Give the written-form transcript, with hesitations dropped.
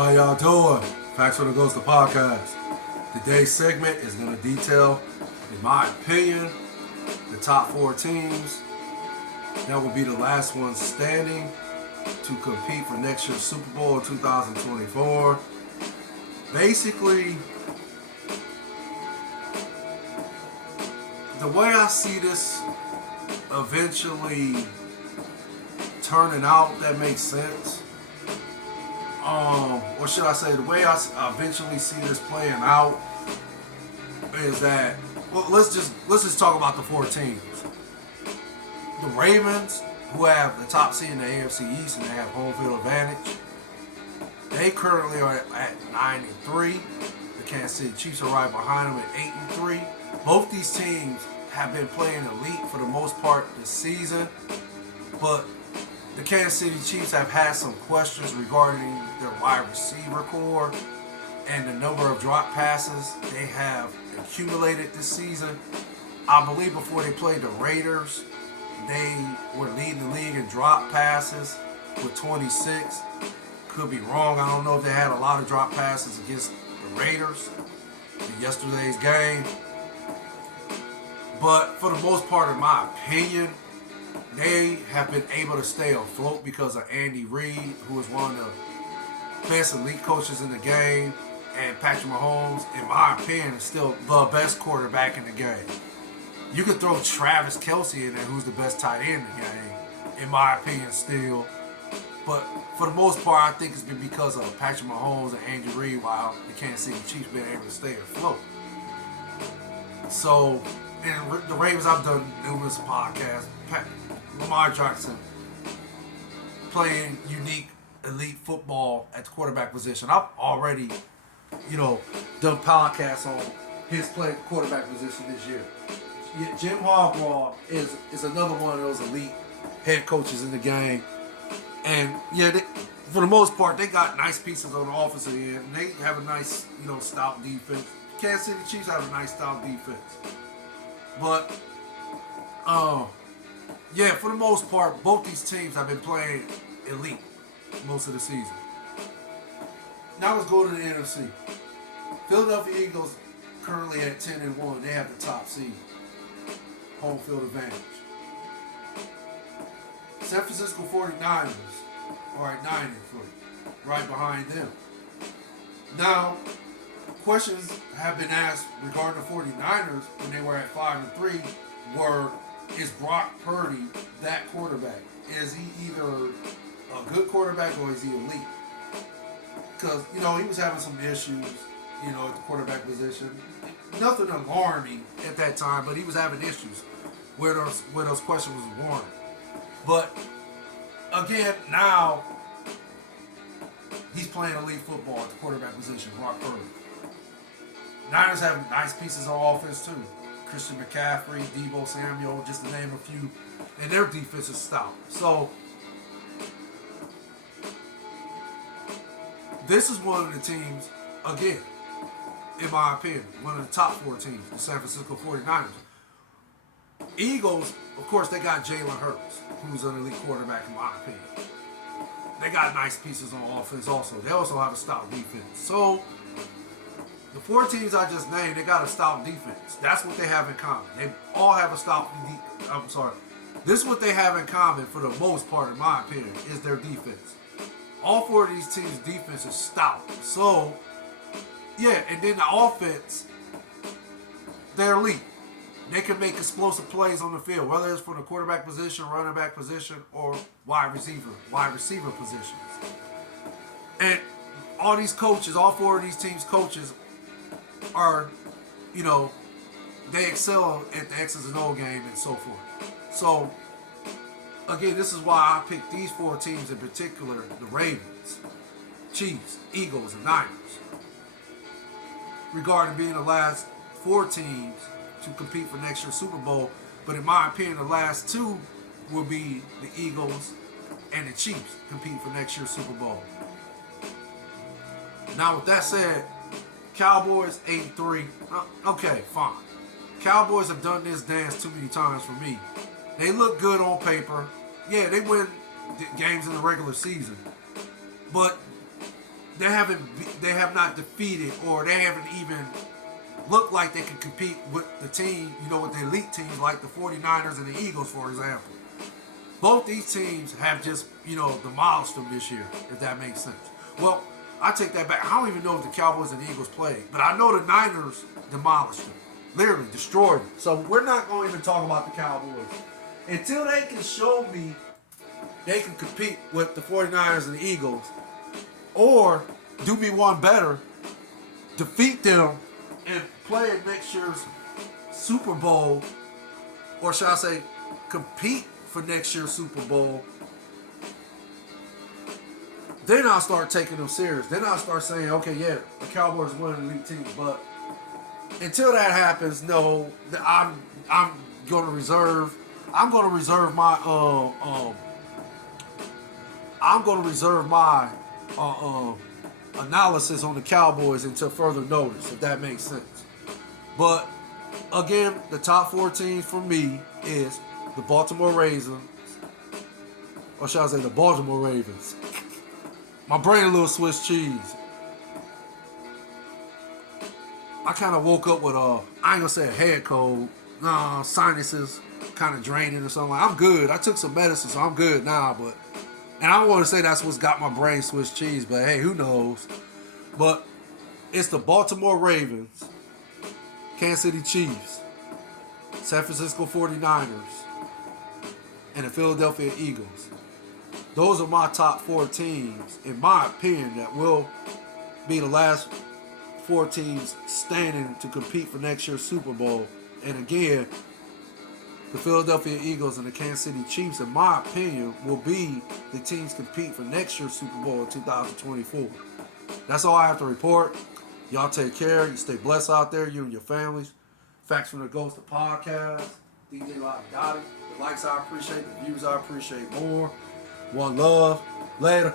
How y'all doing? Facts for the Ghost the podcast. Today's segment is going to detail, in my opinion, the top four teams that will be the last ones standing to compete for next year's Super Bowl in 2024. Basically, the way I see this eventually turning out, that makes sense. Or should I say, the way I eventually see this playing out is that, well, let's just talk about the four teams. The Ravens, who have the top seed in the AFC East and they have home field advantage, they currently are at 9-3. The Kansas City Chiefs are right behind them at 8-3. Both these teams have been playing elite for the most part this season, but the Kansas City Chiefs have had some questions regarding their wide receiver core and the number of drop passes they have accumulated this season. I believe before they played the Raiders, they were leading the league in drop passes with 26. Could be wrong. I don't know if they had a lot of drop passes against the Raiders in yesterday's game. But for the most part, in my opinion, they have been able to stay afloat because of Andy Reid, who is one of the best elite coaches in the game, and Patrick Mahomes, in my opinion, is still the best quarterback in the game. You could throw Travis Kelce in there, who's the best tight end in the game, in my opinion, still. But for the most part, I think it's been because of Patrick Mahomes and Andy Reid, while the Kansas City Chiefs been able to stay afloat. So, and the Ravens, I've done numerous podcasts. Lamar Jackson playing unique elite football at the quarterback position. I've already, done podcasts on his play quarterback position this year. Jim Harbaugh is another one of those elite head coaches in the game. And for the most part, they got nice pieces on the offensive end. And they have a nice, stout defense. Kansas City Chiefs have a nice stout defense. But, for the most part, both these teams have been playing elite most of the season. Now let's go to the NFC. Philadelphia Eagles currently at 10-1. They have the top seed. Home field advantage. San Francisco 49ers are at 9-3. Right behind them. Now, questions have been asked regarding the 49ers when they were at 5-3 were, is Brock Purdy that quarterback? Is he either a good quarterback or is he elite? Because, he was having some issues, at the quarterback position. Nothing alarming at that time, but he was having issues where those questions was warranted. But, again, now he's playing elite football at the quarterback position, Brock Purdy. Niners have nice pieces on offense, too. Christian McCaffrey, Deebo Samuel, just to name a few. And their defense is stout. So, this is one of the teams, again, in my opinion, one of the top four teams, the San Francisco 49ers. Eagles, of course, they got Jalen Hurts, who's an elite quarterback, in my opinion. They got nice pieces on offense also. They also have a stout defense. So, the four teams I just named, they got a stout defense. That's what they have in common. They all have a stout This is what they have in common for the most part, in my opinion, is their defense. All four of these teams' defense is stout. So, and then the offense, they're elite. They can make explosive plays on the field, whether it's from the quarterback position, running back position, or wide receiver positions. And all these coaches, all four of these teams' coaches are, they excel at the X's and O game and so forth. So, again, this is why I picked these four teams in particular, the Ravens, Chiefs, Eagles, and Niners, regarding being the last four teams to compete for next year's Super Bowl. But in my opinion, the last two will be the Eagles and the Chiefs competing for next year's Super Bowl. Now, with that said, Cowboys 8-3. Okay, fine. Cowboys have done this dance too many times for me. They look good on paper. Yeah, they win games in the regular season. But they have not defeated, or they haven't even looked like they can compete with the team, with the elite teams like the 49ers and the Eagles, for example. Both these teams have just, demolished them this year, if that makes sense. Well, I take that back. I don't even know if the Cowboys and the Eagles played, but I know the Niners demolished them. Literally destroyed them. So we're not going to even talk about the Cowboys. Until they can show me they can compete with the 49ers and the Eagles, or do me one better, defeat them and play in next year's Super Bowl, or should I say compete for next year's Super Bowl, then I'll start taking them serious. Then I'll start saying, okay, yeah, the Cowboys won an elite team. But until that happens, no, I'm going to reserve. I'm going to reserve my analysis on the Cowboys until further notice, if that makes sense. But again, the top 4 teams for me is the Baltimore Ravens, or should I say the Baltimore Ravens. My brain a little Swiss cheese. I kind of woke up with I ain't gonna say a head cold, sinuses kind of draining or something. I'm good. I took some medicine, so I'm good now. And I don't want to say that's what's got my brain Swiss cheese, but hey, who knows? But it's the Baltimore Ravens, Kansas City Chiefs, San Francisco 49ers, and the Philadelphia Eagles. Those are my top 4 teams, in my opinion, that will be the last 4 teams standing to compete for next year's Super Bowl. And again, the Philadelphia Eagles and the Kansas City Chiefs, in my opinion, will be the teams compete for next year's Super Bowl in 2024. That's all I have to report. Y'all take care. You stay blessed out there, you and your families. Facts from the Ghost of Podcast. DJ Live Dottie. The likes I appreciate, the views I appreciate more. One love. Later.